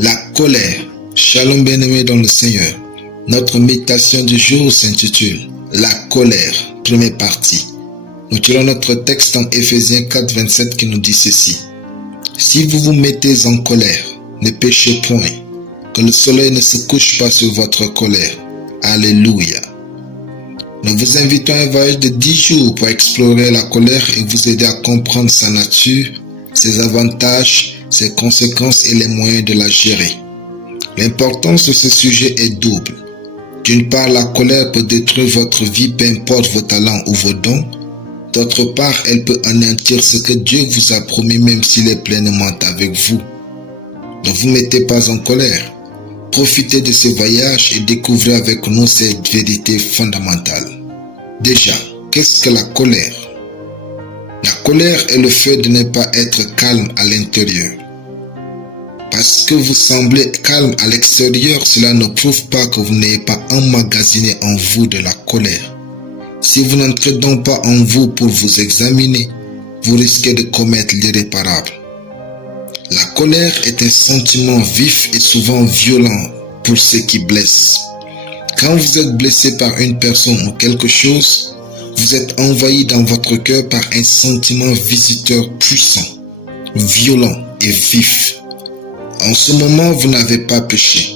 La colère. Shalom bien-aimés dans le Seigneur. Notre méditation du jour s'intitule La colère, première partie. Nous tirons notre texte en Éphésiens 4, 27 qui nous dit ceci. Si vous vous mettez en colère, ne péchez point, que le soleil ne se couche pas sur votre colère. Alléluia. Nous vous invitons à un voyage de 10 jours pour explorer la colère et vous aider à comprendre sa nature, ses avantages, ses conséquences et les moyens de la gérer. L'importance de ce sujet est double. D'une part, la colère peut détruire votre vie, peu importe vos talents ou vos dons. D'autre part, elle peut anéantir ce que Dieu vous a promis même s'il est pleinement avec vous. Ne vous mettez pas en colère. Profitez de ce voyage et découvrez avec nous cette vérité fondamentale. Déjà, qu'est-ce que la colère? La colère est le fait de ne pas être calme à l'intérieur. Parce que vous semblez calme à l'extérieur, cela ne prouve pas que vous n'ayez pas emmagasiné en vous de la colère. Si vous n'entrez donc pas en vous pour vous examiner, vous risquez de commettre l'irréparable. La colère est un sentiment vif et souvent violent pour ceux qui blessent. Quand vous êtes blessé par une personne ou quelque chose, vous êtes envahi dans votre cœur par un sentiment visiteur puissant, violent et vif. En ce moment, vous n'avez pas péché.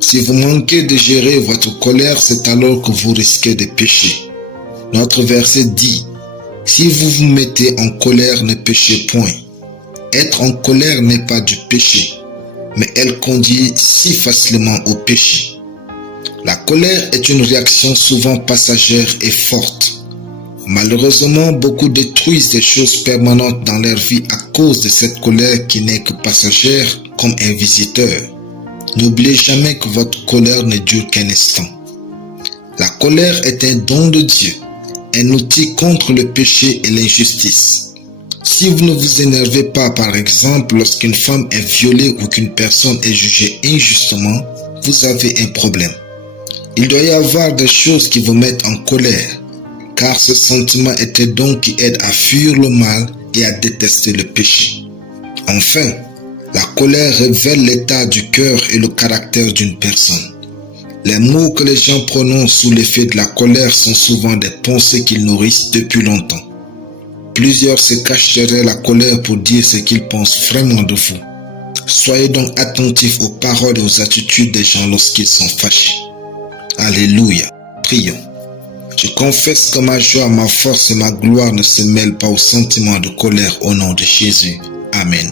Si vous manquez de gérer votre colère, c'est alors que vous risquez de pécher. Notre verset dit, « Si vous vous mettez en colère, ne péchez point. » Être en colère n'est pas du péché, mais elle conduit si facilement au péché. La colère est une réaction souvent passagère et forte. Malheureusement, beaucoup détruisent des choses permanentes dans leur vie à cause de cette colère qui n'est que passagère comme un visiteur. N'oubliez jamais que votre colère ne dure qu'un instant. La colère est un don de Dieu, un outil contre le péché et l'injustice. Si vous ne vous énervez pas, par exemple, lorsqu'une femme est violée ou qu'une personne est jugée injustement, vous avez un problème. Il doit y avoir des choses qui vous mettent en colère, car ce sentiment est un don qui aide à fuir le mal et à détester le péché. Enfin, la colère révèle l'état du cœur et le caractère d'une personne. Les mots que les gens prononcent sous l'effet de la colère sont souvent des pensées qu'ils nourrissent depuis longtemps. Plusieurs se cachent derrière la colère pour dire ce qu'ils pensent vraiment de vous. Soyez donc attentifs aux paroles et aux attitudes des gens lorsqu'ils sont fâchés. Alléluia. Prions. Je confesse que ma joie, ma force et ma gloire ne se mêlent pas aux sentiments de colère au nom de Jésus. Amen.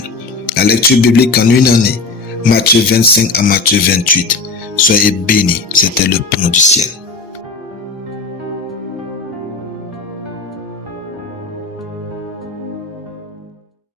La lecture biblique en une année, Matthieu 25 à Matthieu 28. Soyez bénis, c'était le pain du ciel.